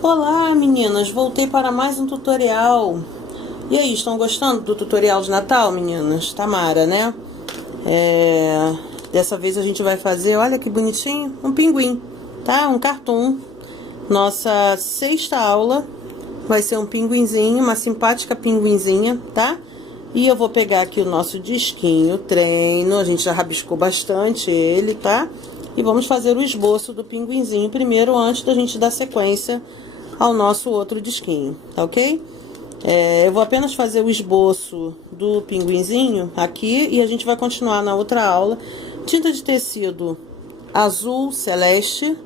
Olá meninas, voltei para mais um tutorial. E aí, estão gostando do tutorial de Natal, meninas? Tamara, né? Dessa vez a gente vai fazer, olha que bonitinho, um pinguim, tá? Um cartoon. Nossa sexta aula vai ser um pinguinzinho, uma simpática pinguinzinha, tá? E eu vou pegar aqui o nosso disquinho treino, a gente já rabiscou bastante ele, tá? E vamos fazer o esboço do pinguinzinho primeiro, antes da gente dar sequência ao nosso outro disquinho, tá ok? Eu vou apenas fazer o esboço do pinguinzinho aqui e a gente vai continuar na outra aula. Tinta de tecido azul celeste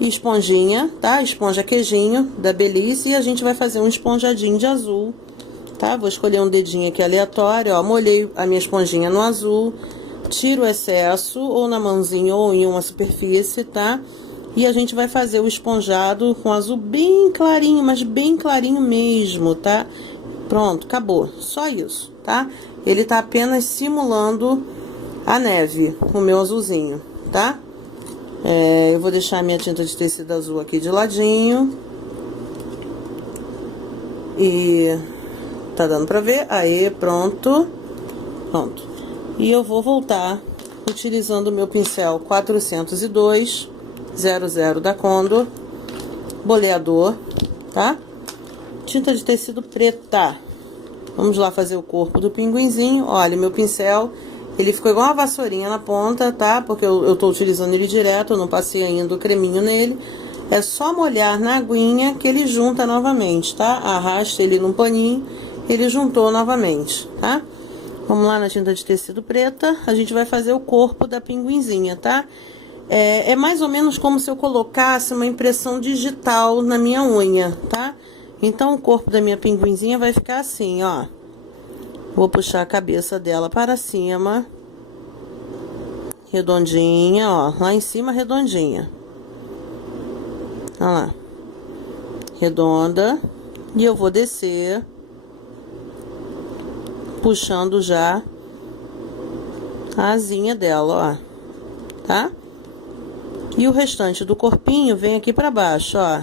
e esponjinha, tá? Esponja queijinho da Belize, e a gente vai fazer um esponjadinho de azul, tá? Vou escolher um dedinho aqui aleatório, ó, molhei a minha esponjinha no azul, tiro o excesso ou na mãozinha ou em uma superfície, tá? E a gente vai fazer o esponjado com azul bem clarinho, mas bem clarinho mesmo, tá? Pronto, acabou. Só isso, tá? Ele tá apenas simulando a neve, o meu azulzinho, tá? Eu vou deixar a minha tinta de tecido azul aqui de ladinho. E tá dando pra ver? Aí, pronto. Pronto. E eu vou voltar utilizando o meu pincel 402 00 da Condor, boleador, tá? Tinta de tecido preta. Vamos lá fazer o corpo do pinguinzinho. Olha, meu pincel, ele ficou igual uma vassourinha na ponta, tá? Porque eu tô utilizando ele direto, eu não passei ainda o creminho nele. É só molhar na aguinha que ele junta novamente, tá? Arrasta ele num paninho, ele juntou novamente, tá? Vamos lá na tinta de tecido preta, a gente vai fazer o corpo da pinguinzinha, tá? É mais ou menos como se eu colocasse uma impressão digital na minha unha, tá? Então, o corpo da minha pinguinzinha vai ficar assim, ó. Vou puxar a cabeça dela para cima. Redondinha, ó. Lá em cima, redondinha. Olha lá. Redonda. E eu vou descer, puxando já a asinha dela, ó. Tá? E o restante do corpinho vem aqui pra baixo, ó.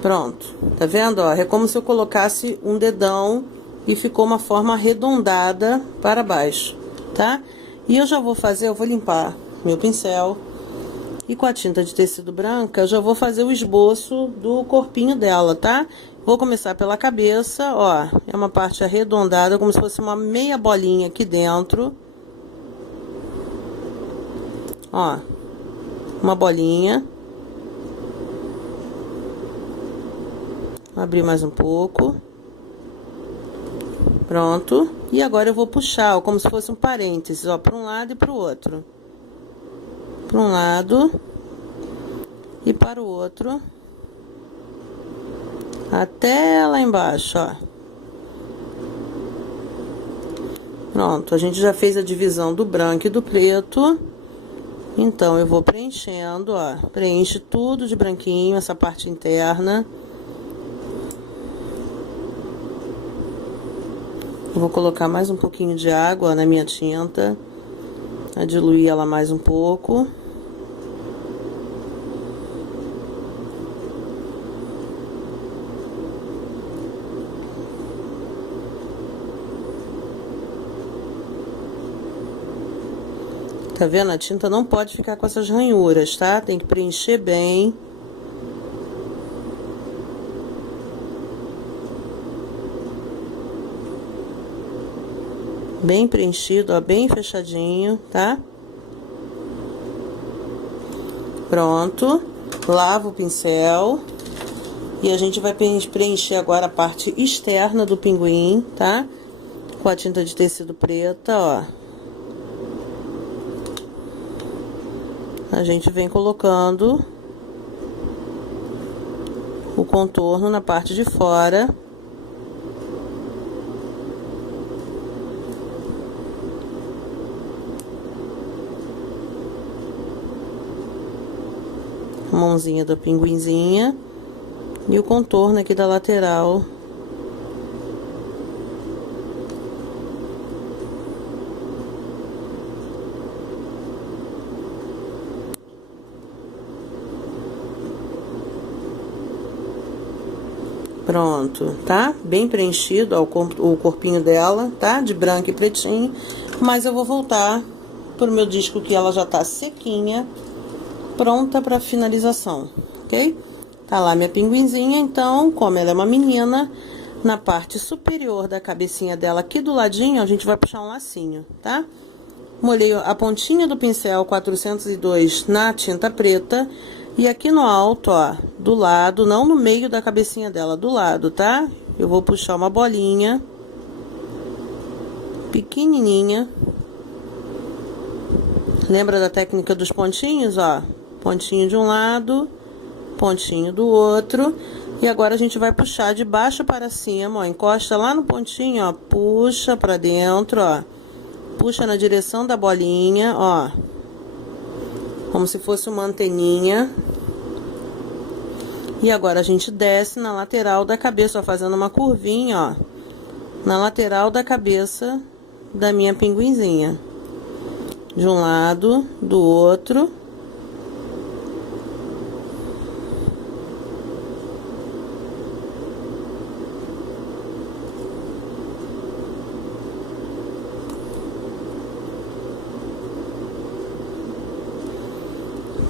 Pronto. Tá vendo, ó? É como se eu colocasse um dedão e ficou uma forma arredondada para baixo, tá? E eu já vou fazer, eu vou limpar meu pincel. E com a tinta de tecido branca, eu já vou fazer o esboço do corpinho dela, tá? Vou começar pela cabeça, ó. É uma parte arredondada, como se fosse uma meia bolinha aqui dentro. Ó. Uma bolinha. Vou abrir mais um pouco. Pronto. E agora eu vou puxar, ó, como se fosse um parênteses, ó, para um lado e para o outro. Para um lado e para o outro. Até lá embaixo, ó. Pronto, a gente já fez a divisão do branco e do preto. Então, eu vou preenchendo, ó. Preenche tudo de branquinho, essa parte interna. Eu vou colocar mais um pouquinho de água, ó, na minha tinta. A diluir ela mais um pouco. Tá vendo? A tinta não pode ficar com essas ranhuras, tá? Tem que preencher bem. Bem preenchido, ó, bem fechadinho, tá? Pronto. Lava o pincel. E a gente vai preencher agora a parte externa do pinguim, tá? Com a tinta de tecido preta, ó. A gente vem colocando o contorno na parte de fora. A mãozinha da pinguinzinha. E o contorno aqui da lateral. Pronto, tá? Bem preenchido, ó, o corpinho dela, tá? De branco e pretinho. Mas eu vou voltar pro meu disco que ela já tá sequinha, pronta pra finalização, ok? Tá lá minha pinguinzinha, então, como ela é uma menina, na parte superior da cabecinha dela, aqui do ladinho, a gente vai puxar um lacinho, tá? Molhei a pontinha do pincel 402 na tinta preta. E aqui no alto, ó, do lado, não no meio da cabecinha dela, do lado, tá? Eu vou puxar uma bolinha pequenininha. Lembra da técnica dos pontinhos, ó? Pontinho de um lado, pontinho do outro. E agora a gente vai puxar de baixo para cima, ó. Encosta lá no pontinho, ó. Puxa pra dentro, ó. Puxa na direção da bolinha, ó. Como se fosse uma anteninha. E agora a gente desce na lateral da cabeça, ó, fazendo uma curvinha, ó. Na lateral da cabeça da minha pinguinzinha. De um lado, do outro.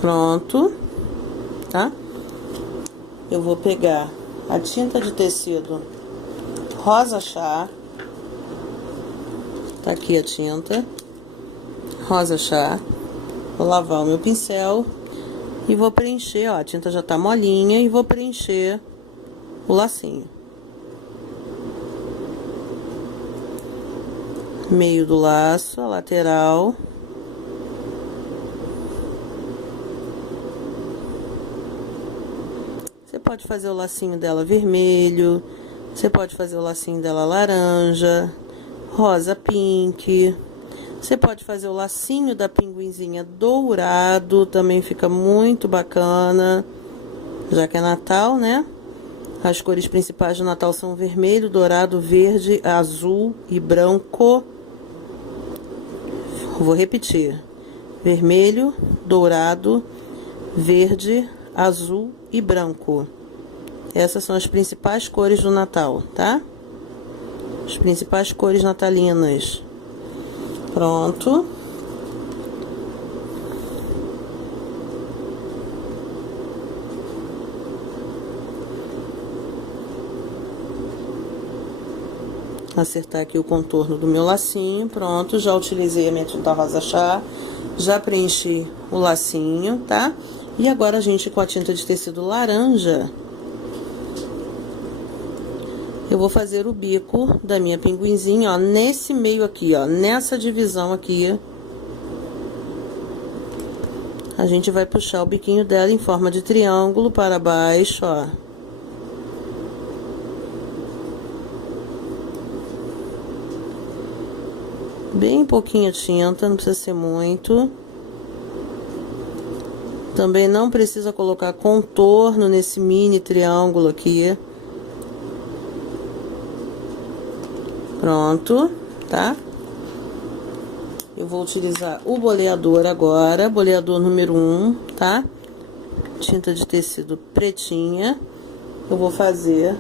Pronto, tá? Eu vou pegar a tinta de tecido rosa chá. Tá aqui a tinta rosa chá. Vou lavar o meu pincel e vou preencher, ó. A tinta já tá molinha e vou preencher o lacinho. Meio do laço, a lateral. Você pode fazer o lacinho dela vermelho, você pode fazer o lacinho dela laranja, rosa pink. Você pode fazer o lacinho da pinguinzinha dourado, também fica muito bacana, já que é Natal, né? As cores principais do Natal são vermelho, dourado, verde, azul e branco. Vou repetir: vermelho, dourado, verde, azul e branco. Essas são as principais cores do Natal, tá? As principais cores natalinas. Pronto. Acertar aqui o contorno do meu lacinho. Pronto, já utilizei a minha tinta rosa chá. Já preenchi o lacinho, tá? E agora a gente, com a tinta de tecido laranja, eu vou fazer o bico da minha pinguinzinha, ó, nesse meio aqui, ó, nessa divisão aqui. A gente vai puxar o biquinho dela em forma de triângulo para baixo, ó. Bem pouquinho tinta, não precisa ser muito. Também não precisa colocar contorno nesse mini triângulo aqui. Pronto, tá? Eu vou utilizar o boleador agora, boleador número 1, tá? Tinta de tecido pretinha. Eu vou fazer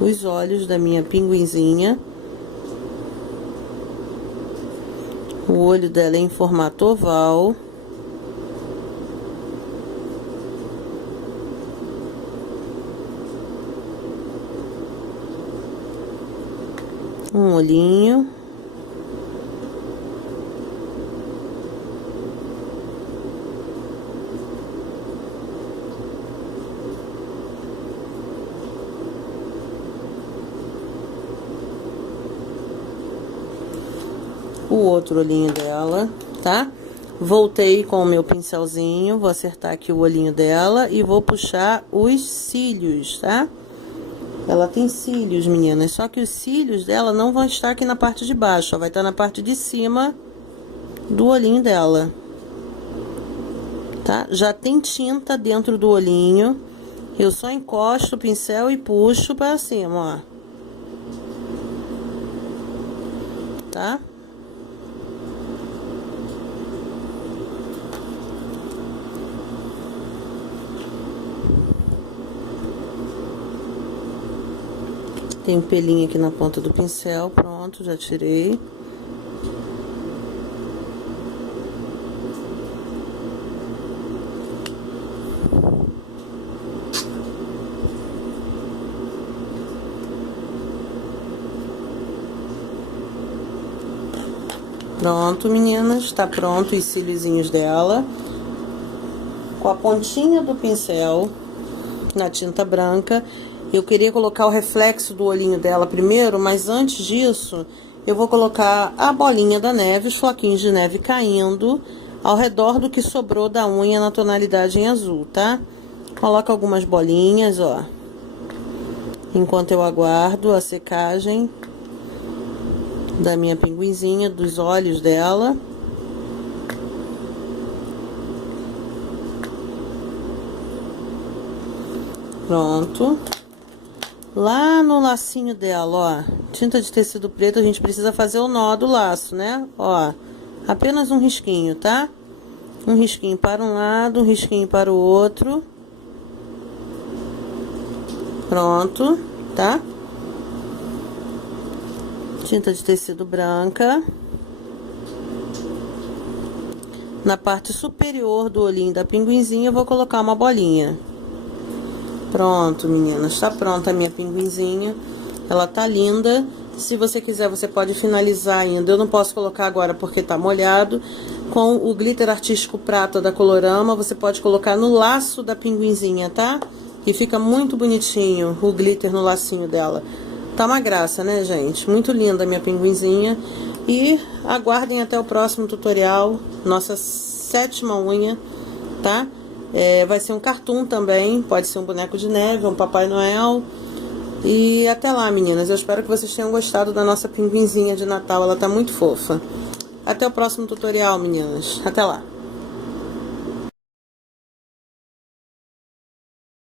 os olhos da minha pinguinzinha. O olho dela é em formato oval. Um olhinho. O outro olhinho dela, tá? Voltei com o meu pincelzinho, vou acertar aqui o olhinho dela e vou puxar os cílios, tá? Ela tem cílios, meninas, só que os cílios dela não vão estar aqui na parte de baixo, ó, vai estar na parte de cima do olhinho dela, tá? Já tem tinta dentro do olhinho, eu só encosto o pincel e puxo para cima, ó. Tá? Tem um pelinho aqui na ponta do pincel, pronto, já tirei. Pronto, meninas, tá pronto os cíliozinhos dela. Com a pontinha do pincel na tinta branca, eu queria colocar o reflexo do olhinho dela primeiro, mas antes disso, eu vou colocar a bolinha da neve, os floquinhos de neve caindo ao redor do que sobrou da unha na tonalidade em azul, tá? Coloca algumas bolinhas, ó, enquanto eu aguardo a secagem da minha pinguinzinha, dos olhos dela. Pronto. Lá no lacinho dela, ó, tinta de tecido preto, a gente precisa fazer o nó do laço, né? Ó, apenas um risquinho, tá? Um risquinho para um lado, um risquinho para o outro. Pronto, tá? Tinta de tecido branca. Na parte superior do olhinho da pinguinzinha, eu vou colocar uma bolinha. Pronto, meninas, tá pronta a minha pinguinzinha. Ela tá linda. Se você quiser, você pode finalizar ainda. Eu não posso colocar agora porque tá molhado. Com o glitter artístico prata da Colorama, você pode colocar no laço da pinguinzinha, tá? E fica muito bonitinho o glitter no lacinho dela. Tá uma graça, né, gente? Muito linda a minha pinguinzinha. E aguardem até o próximo tutorial. Nossa 7ª unha, tá? Vai ser um cartoon também, pode ser um boneco de neve, um Papai Noel. E até lá, meninas. Eu espero que vocês tenham gostado da nossa pinguinzinha de Natal. Ela tá muito fofa. Até o próximo tutorial, meninas. Até lá.